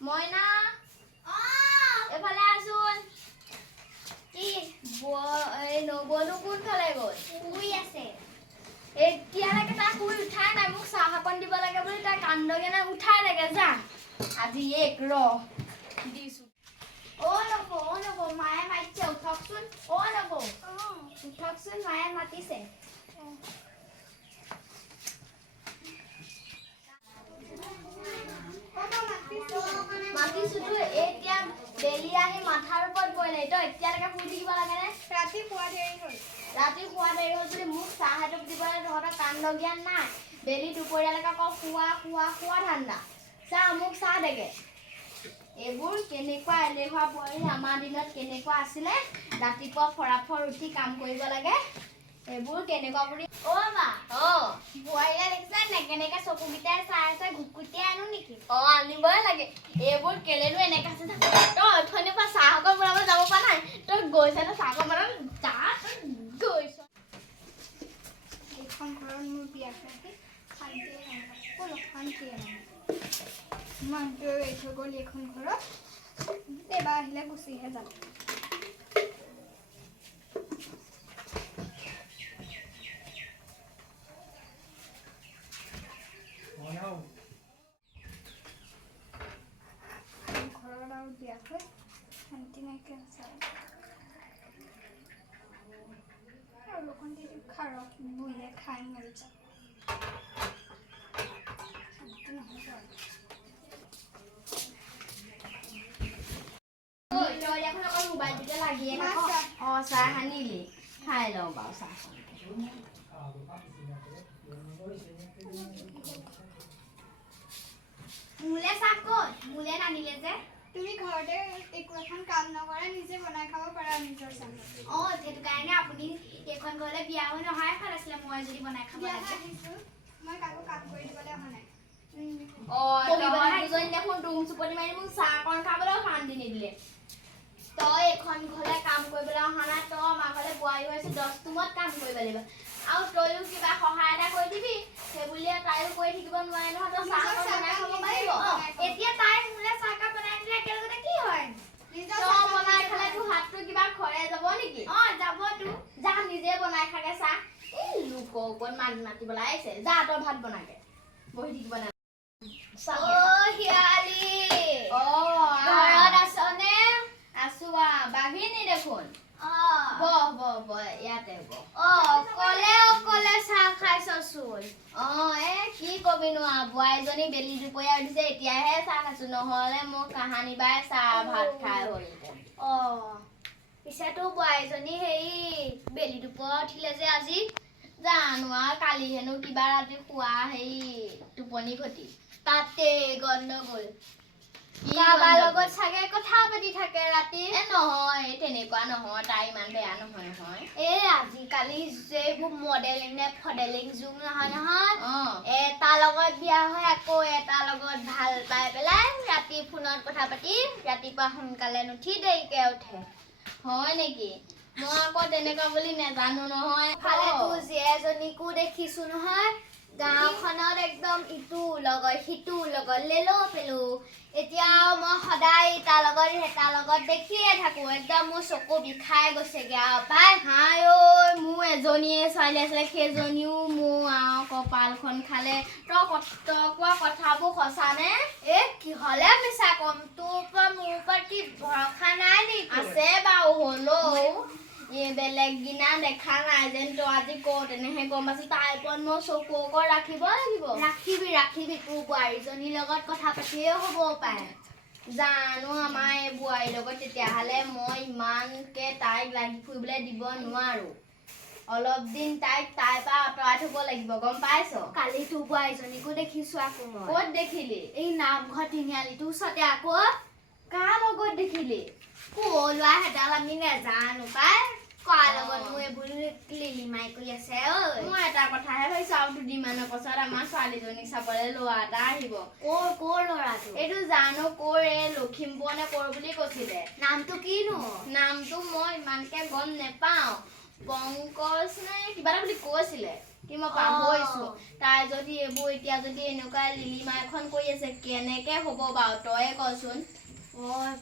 মইনা এফালে আসুন কি এই নবনু কোনফালে গ'ল শুই আছে এতিয়ালৈকে তাক শুই উঠাই নাই মোক চাহ অকণ দিব লাগে বুলি তাই কান্দকে নাই উঠাই লাগে যা আজি এক দিছো নব মায়ে মাতিছে উঠকচোন নব উঠকচোন মায়ে মাতিছে মাতিছোতো এতিয়া বেলি আহি মাথাৰ ওপৰত পৰিলে তই এতিয়ালৈকে শুই থাকিব লাগে নে ৰাতি শুৱা দেৰি হ'ল বুলি মোক চাহ এটুপ দিবলৈ তহঁতৰ কাণ্ড জ্ঞান নাই বেলি দুপৰীয়ালৈকে আকৌ খোৱা ঠাণ্ডা চা মোক চাহ দেগে এইবোৰ কেনেকুৱা এলেহুৱা পোৱালি আমাৰ দিনত কেনেকুৱা আছিলে ৰাতিপুৱা ফৰাফৰ উঠি কাম কৰিব লাগে এইবোৰ কেনেকুৱা বুলি মা বোৱাৰীয়ে দেখিছা নে কেনেকে চকুকেইটাই চাই আছে ঘুকুটিয়াই আনো নেকি আনিবই লাগে এইবোৰ কেলেনো এনেকে আছে তই অথনিৰ পৰা চাহ অকণ বনাব যাব পৰা নাই তই গৈছে ন চাহ অকণ বনাব যা তই গৈছ এইখন ঘৰত মোৰ বিয়া খাই শান্তিয়ে মানুহটোৱে এৰি থৈ গ'ল এইখন ঘৰত এবাৰ আহিলে গুচিহে যাব ঘৰত আৰু বিয়া হৈ শান্তি নাইকিয়া হৈছে আৰু অকণ দি খাৰক বুঢ়ীয়ে খাই মৰি যাব শান্তি নহয় মোবাইলটোতে লাগিয়ে চাহ সানিলি খাই লওঁ বাৰু চাহ মোলে চাহ ক'ত মোলে নানিলে যে তুমি ঘৰতে একো এখন কাম নকৰা নিজে বনাই খাব পাৰা নিজৰ চাহ সেইটো কাৰণে আপুনি এইখন ঘৰলে বিয়া হৈ নহাই ভাল আছিলে মই যদি বনাই খাব লাগে মই কাকো কাম কৰি দিবলৈ অহা নাই দেখোন টুম চুপতি মাৰি মোক চাহ অকণ খাবলৈ শান্তি নিদিলে তই এখন ঘৰলে কাম কৰিবলৈ অহা নাই তই আমাৰ ঘৰলে বোৱাৰী হৈছো 10 তুমত কাম কৰিব লাগিব আৰু তইও কিবা সহায় এটা কৰি দিবি সেইবুলিয়ে তাইও কৰি থাকিব নোৱাৰে নহয় তই চাহ বনাই খাব পাৰিব এতিয়া তাই মোলে চাহকাপ বনাই দিলে একেলগতে কি হয় তই বনাই খালে তোৰ হাতটো কিবা খৰে যাব নেকি যাবতো যা নিজে বনাই খাগে চাহ এই লোকৰ ওপৰত মাতিবলৈ আহিছে যা তই ভাত বনাগে বহি থাকিব না হিয়ালি ঘৰত আছনে আছো বাঘিনী দেখোন বহ ইয়াতে অকলে চাহ খাইছচোন কি কবিনো বোৱাৰীজনী বেলি দুপৰীয়া উঠিছে এতিয়াহে চাহ খাইছো নহলে মোৰ কাহানি বাই চাহ ভাত খাই হ'ল পিছে তোৰ বোৱাৰীজনী হেৰি বেলি দুপৰীয়া উঠিলে যে আজি জানো কালি হেনো কিবা ৰাতি খোৱা হেৰি টোপনি ঘটি তাতে গণ্ডগোল কাৰোবাৰ লগত চাগে কথা পাতি থাকে ৰাতি নহয় তেনেকুৱা নহয় তাই ইমান বেয়া নহয় আজিকালি যেবোৰ মডেলিং নে ফডেলিং যুগ নহয় এটাৰ লগত বিয়া হয় আকৌ এটাৰ লগত ভাল পাই পেলাই ৰাতি ফোনত কথা পাতি ৰাতিপুৱা সোনকালে নুঠি দেৰিকে উঠে হয় নেকি মই আকৌ তেনেকুৱা বুলি নাজানো নহয় ফালে তোৰ জীয়েজনীকো দেখিছো নহয় গাঁওখনত একদম ইটো লগত সিটো লগত লেলো পেলো এতিয়া মই সদায় তাৰ লগত দেখিয়ে থাকো একদম মোৰ চকু বিষাই গৈছেগে আৰু পাই হাই মোৰ এজনীয়ে ছোৱালী আছিলে সেইজনীও মোৰ কপালখন খালে তই কোৱা কথাবোৰ সঁচা নে কিহলে মিছা কম তোৰ ওপৰত মোৰ ওপৰত কি ভৰসা নাই নেকি আছে বাৰু হ'লেও বেলেগ দিনা দেখা নাই যেন তই আজি ক তেনেহে গম পাইছো তাইৰ ওপৰত মই চকু অকণ ৰাখিব লাগিব ৰাখিবি তোৰ বোৱাৰীজনীৰ লগত কথা পাতিয়ে হ'ব পাৰে জানো আমাৰ এই বোৱাৰীৰ লগত তেতিয়াহ'লে মই ইমানকে তাইক লাগি ফুৰিবলৈ দিব নোৱাৰো অলপ দিন তাইৰ পৰা আঁতৰাই থব লাগিব গম পাইছ কালি তোৰ বোৱাৰীজনীকো দেখিছো আকৌ মই ক'ত দেখিলি এই নামঘৰ তিনিআলিটোৰ ওচৰতে আকৌ কাৰ লগত দেখিলি ক'লোৱা হেডাল আমি নেজানো পাই কোৱাৰ লগত মই এইবোৰ লিলিমাই কৰি আছে ঐ মই এটা কথাহে ভাবিছো আৰু দুদিনমানৰ পাছত আমাৰ ছোৱালীজনীক চাবলৈ ল'ৰা এটা আহিব কৰ ল'ৰাটো এইটো জানো কৰ লখিমপুৰ নে কৰ বুলি কৈছিলে নামটো কিনো নামটো মই ইমানকে গম নেপাওঁ পংকজ নে কিবা এটা বুলি কৈছিলে কি মই পাহৰিছো তাই যদি এইবোৰ এতিয়া যদি এনেকুৱা লিলিমা এখন কৰি আছে কেনেকে হ'ব বাৰু তয়ে কচোন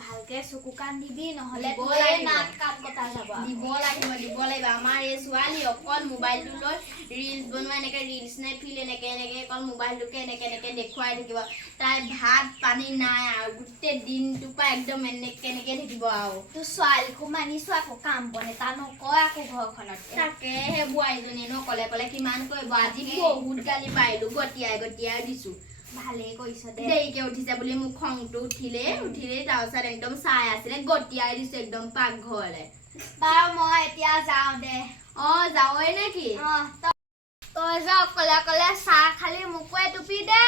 ভালকে চকু কাণ দিবি নহলে নাক কাট কটা যাব দিব লাগিব আমাৰ এই ছোৱালী অকল মোবাইলটো লৈ ৰিলছ বনোৱা এনেকে ৰিলছ নে ফিল এনেকে অকল মোবাইলটোকে এনেকে দেখুৱাই থাকিব তাই ভাত পানী নাই আৰু গোটেই দিনটোৰ পৰা একদম এনেকে থাকিব আৰু তোৰ ছোৱালীকো মানিছো আকৌ কাম বন এটা নকয় আকৌ ঘৰখনত তাকেহে বোৱাৰীজনী নকলে কিমান কৰিব আজি বহুত গালি পাৰিলো গটিয়াই দিছো ভালেই কৰিছ দে দেৰিকে উঠিছে বুলি মোক খংটো উঠিলেই তাৰপিছত একদম চাই আছিলে গটিয়াই দিছো একদম পাকঘৰলে বাৰু মই এতিয়া যাওঁ দে যাওঁৱে নেকি তই যে অকলে চাহ খালি মোকো এটুপি দে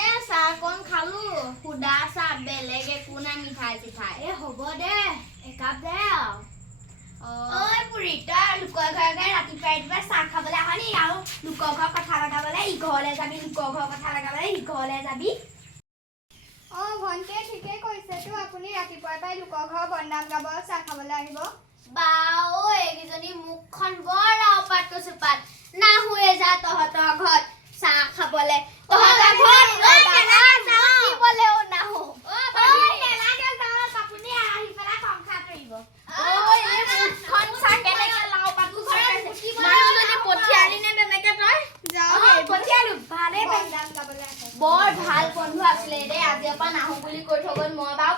এই চাহ কণ খালো সুদা চাহ বেলেগ একো নাই মিঠাই চিঠাই হ'ব দে একাপ দে পুৰি তই লোকৰ ঘৰে ৰাতিপুৱাই চাহ খাবলৈ আহ নি আৰু লোকৰ ঘৰ কথা লগাবলৈ ইঘৰলৈ যাবি লোকৰ ঘৰ কথা লগাবলৈ সিঘৰলৈ যাবি ভণ্টিয়ে ঠিকেই কৈছেতো আপুনি ৰাতিপুৱাৰ পৰাই লোকৰ ঘৰ বদনাম গাব চাহ খাবলৈ আহিব বাও এইকেইজনী মুখখন বৰ ৰাওপাত কচুপাত নাহুৱে যা তহঁতৰ ঘৰত চাহ খাবলৈ তহঁতৰ ঘৰত নাহো আপুনি আহি পেলাই সংসাৰ কৰিব মুখখন চাহ কেনেকে লাওপাত পঠিয়ালি নে তেনেকে তই পঠিয়ালো ভালে বৰ ভাল বন্ধু আছিলে দেই আজিৰ পৰা নাহো বুলি কৈ থৈ গ'ল মই বাৰু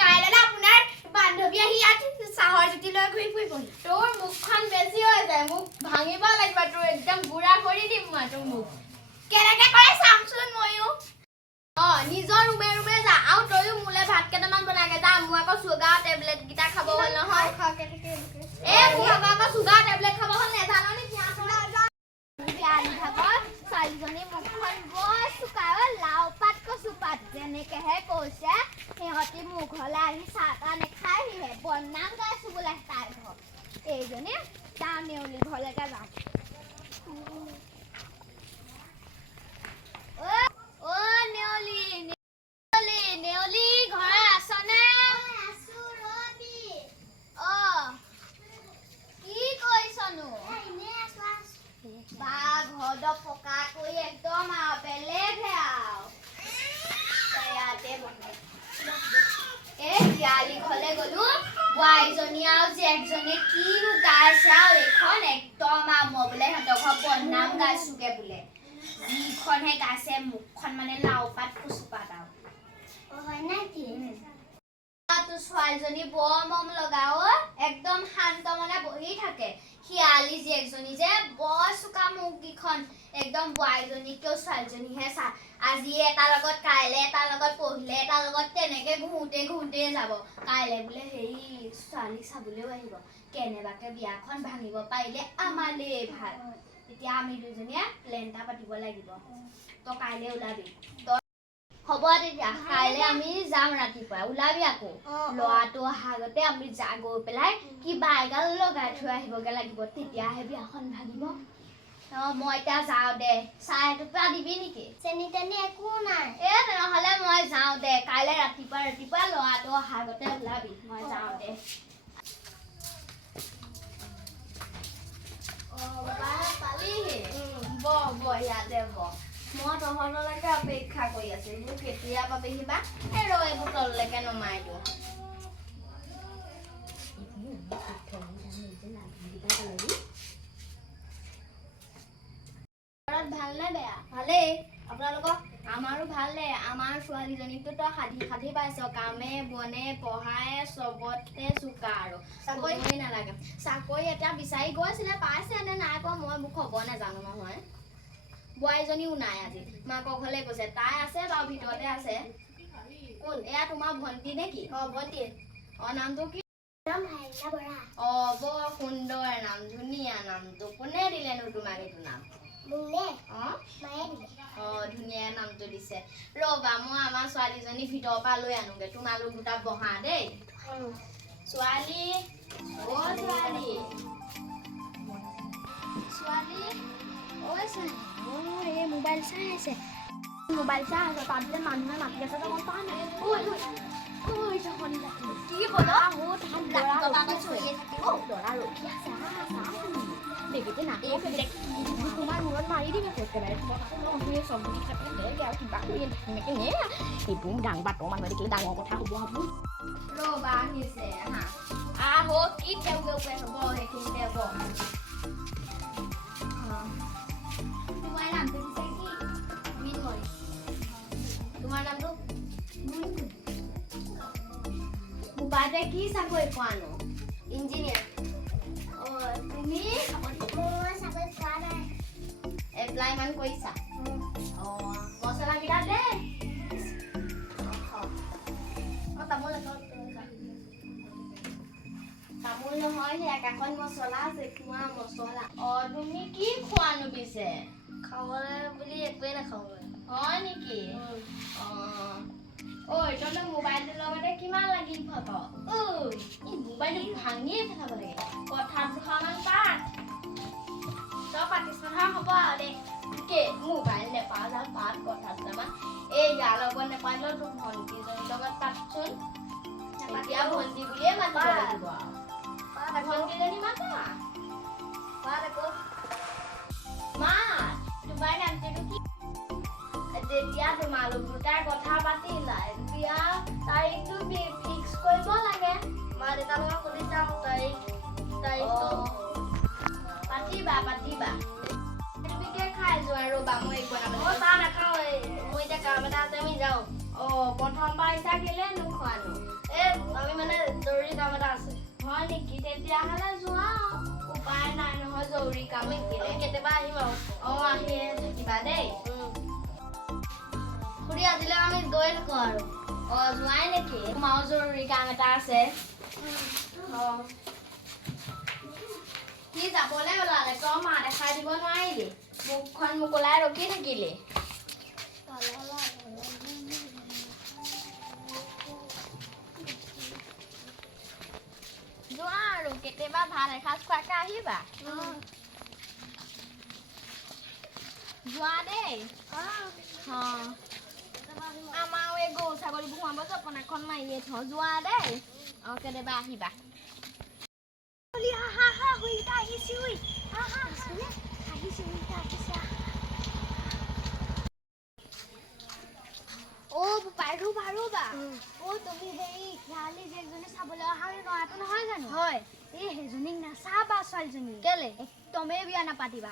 কাইলৈ আপোনাৰ বান্ধৱী আহি ইয়াত চাহৰ জুতি লৈ ঘূৰি ফুৰিবহি তোৰ মুখখন বেছি হৈ যায় মোক ভাঙিব লাগিব তোৰ একদম বুঢ়া কৰি দিম মই তোৰ মুখ কেনেকে কৰে চামচোন ময়ো নিজৰ ৰুমে যা আৰু তইও মোলে ভাত কেইটামান বনাকে যা মোৰ আকৌ চুগাৰ টেবলেট কেইটা খাব হ'ল নহয় মোৰ আকৌ চুগাৰ টেবলেট খাব হ'ল নেজানো নি ছোৱালীজনী মুখখন বৰ চোকা লাও পাত কচুপাত যেনেকেহে কৈছে সিহঁতি মোৰ ঘৰলৈ আহি চাহ তাহ নেখাইহিহে বদনাম গাইছো বোলে তাই ঘৰ এইজনী যাওঁ নেউলি ঘৰলৈকে যাওঁ নেউলি ঘৰত আছনে কি কৰিছনো বা ঘৰ পকা কৰি একদম আৰু বেলেগহে আৰু জীয়ালি ঘৰলে গলো বোৱাৰীজনী আৰু জীয়েকজনী কিনো গাইছে আৰু এইখন একদম আৰু মই বোলে সিহঁতৰ ঘৰ বদনাম গাইছোগে বোলে যিখনহে গাইছে মুখখন মানে লাওপাত কচুপাত আৰু হয় নেকি তোৰ ছোৱালীজনী বৰ মৰম লগা একদম শান্ত মনে বহি থাকে শিয়ালি জীয়েকজনী যে বৰ চোকা মুখকেইখন একদম বোৱাৰীজনীকেও ছোৱালীজনীহে চা আজি এটাৰ লগত কাইলে এটাৰ লগত পঢ়িলে এটাৰ লগত তেনেকে ঘূৰোতে যাব কাইলে বোলে হেৰি ছোৱালীক চাবলৈও আহিব কেনেবাকে বিয়াখন ভাঙিব পাৰিলে আমালেই ভাল এতিয়া আমি দুজনীয়ে প্লেন এটা পাতিব লাগিব তই কাইলে ওলাবি হ'ব তেতিয়া কাইলে আমি যাম ৰাতিপুৱা ওলাবি আকৌ ল'ৰাটো অহাৰ আগতে আমি গৈ পেলাই কিবা এগাল লগাই থৈ আহিবগে লাগিব তেতিয়াহে বিয়াখন ভাগিব মই এতিয়া যাওঁ দে চাহ এটুকুৰা দিবি নেকি চেনি তেনি একো নাই তেনেহ'লে মই যাওঁ দে কাইলে ৰাতিপুৱা ল'ৰাটো অহাৰ আগতে ওলাবি মই যাওঁ দে পালিহি ইয়াতে মই তহঁতলৈকে অপেক্ষা কৰি আছো এইবোৰ কেতিয়া পাবিহি বা এইবোৰ তললৈকে নমাই দিওঁ ভালনে বেয়া ভালেই আপোনালোকৰ আমাৰো ভাল দে আমাৰ ছোৱালীজনীকতো তই সাধি পাইছ কামে বনে পঢ়াই চবতে চোকা আৰু চাকৰি নালাগে চাকৰি এটা বিচাৰি গৈছিলে পাইছে নে নাই পোৱা মই মোক খবৰ নাজানো নহয় বোৱাৰীজনীও নাই আজি মাকৰ ঘৰলৈ গৈছে তাই আছে বাৰু ভিতৰতে আছে কোন এয়া তোমাৰ ভণ্টি নেকি ভণ্টি নামটো কি বৰ সুন্দৰ নাম ধুনীয়া নামটো কোনে দিলেনো তোমাক এইটো নাম ধুনীয়া নামটো দিছে ৰবা মই আমাৰ ছোৱালীজনী ভিতৰৰ পৰা লৈ আনোগে তোমালোক দুটা বহা দেই ছোৱালী ও ছোৱালী ছোৱালী ঐ ছোৱালী এই মোবাইল চাই আছে তাত যে মানুহে মাতি আছে গম পা নাই কি হ'ল দৰা ৰখি আছে দেখিতে না তোমাৰ মূৰত মাৰি দিবি এইবোৰ ডাঙৰ বাটৰ মানুহে দেখিলে ডাঙৰ কথা হ'ব ৰ'বা আহিছে আহো কি কেউ কেউ হ'ব সেইখিনিতে হ'ব তোমাৰ নামটো পিছে কি মিনময় তোমাৰ নামটো মোবাইলতে কি চাকৰি পোৱানো ইঞ্জিনিয়াৰ তুমি চাকৰি পোৱা নাই এপ্লাই মান কৰিছা মছলা কেইটা দে তামোল নহয় সেই কাষত মছলা আছে খোৱা মছলা তুমি কি খোৱানো পিছে খাবলৈ বুলি একোৱেই নাখাওঁ হয় নেকি তই মোবাইলটোৰ লগতে কিমান লাগি ফট মোবাইলটো ভাঙিয়ে পেলাব লাগে কথা দুষাৰমান পাত তই পাতিছ কথা হ'ব আৰু দে মোবাইল নেপাওঁ যাওঁ পাত কথা দুটামান এই ইয়াৰ লগত নেপালেও তোৰ ভণ্টিজনীৰ লগত পাতচোন এতিয়া ভণ্টি বুলিয়ে মাতিব লাগিব আৰু ভণ্টিজনী মাতা পাত আকৌ মাত তোমাৰ নামটো কি যেতিয়া তোমালোক দুটাৰ কথা পাতিলা বিয়া তাৰিখটো ফিক্স কৰিব লাগে মা দেউতাৰ লগত সুধি চাওঁ তাৰিখটো পাতিবা তুমি কি খাই যোৱা ৰ'বা মই চাহ নাখাওঁ মই এতিয়া কাম এটা আছে আমি যাওঁ প্ৰথমবাৰ আহিছা কেলে নোখোৱানো আমি মানে জৰুৰী কাম এটা আছে হয় নেকি তেতিয়াহ'লে যোৱা উপায় নাই নহয় জৰুৰী কাম কেতিয়াবা আহিম আৰু আহি থাকিবা দেই খুৰী আজিলৈ আমি গৈ থাকোঁ আৰু যোৱাই নেকি তোমাৰো জৰুৰী কাম এটা আছে কি যাবলৈ ওলালে তই মা দেখাই দিব নোৱাৰিলি মুখখন মোকলাই ৰখি থাকিলি যোৱা আৰু কেতিয়াবা ভাত এসাঁজ খোৱাকৈ আহিবা যোৱা দেই আমাৰো এই গৰু ছাগলীবোৰ সোমাব জপনা এখন মাৰিয়ে থওঁ যোৱা দেই কেতিয়াবা আহিবা তুমি হেৰি খিয়ালি জীয়েকজনী চাবলৈ অহা ল'ৰাটো নহয় জানো হয় সেইজনীক নাচাবা ছোৱালীজনী কেলে একদমেই বিয়া নাপাতিবা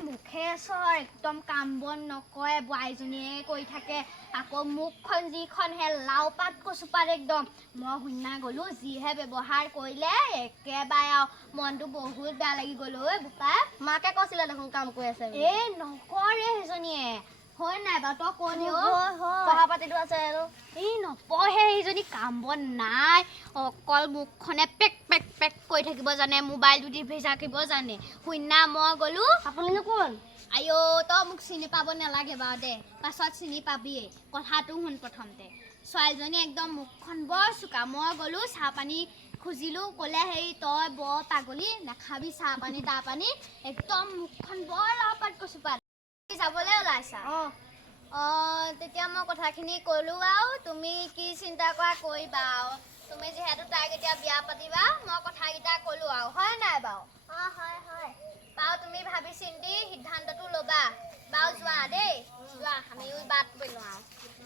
মুখে চৰ একদম কাম বন নকৰে বোৱাৰীজনীয়ে কৰি থাকে আকৌ মুখখন যিখন লাও পাত কচু পাত একদম মই শুনা গ'লো যিহে ব্যৱহাৰ কৰিলে একেবাৰে আৰু মনটো বহুত বেয়া লাগি গ'ল বোপাই মাকে কৈছিলে দেখোন কাম কৰি আছে নকৰে সেইজনীয়ে হয় নাই বাৰু তই কলি পঢ়া পাতিটো আছে আৰু নপঢ়ে সেইজনী কাম বন নাই অকল মুখখনে পেক পেক পেক কৰি থাকিব জানে মোবাইলটো টিপি থাকিব জানে শুনা মই গ'লো আপুনিনো কোন আইঅ তই মোক চিনি পাব নালাগে বাৰু দে পাছত চিনি পাবিয়ে কথাটো শুন প্ৰথমতে ছোৱালীজনী একদম মুখখন বৰ চোকা মই গ'লো চাহ পানী খুজিলোঁ ক'লে হেৰি তই বৰ পাগলী নাখাবি চাহ পানী তাহ পানী একদম মুখখন বৰ লাও পাত কচু পাত যাবলৈ ওলাইছা তেতিয়া মই কথাখিনি ক'লোঁ আৰু তুমি কি চিন্তা কৰা কৰিবা আৰু তুমি যিহেতু তাইক এতিয়া বিয়া পাতিবা মই কথাকেইটা ক'লোঁ আৰু হয় নাই বাৰু হয় বাৰু তুমি ভাবি চিন্তি সিদ্ধান্তটো ল'বা বাৰু যোৱা দেই যোৱা আমিও বাট পেলোঁ আৰু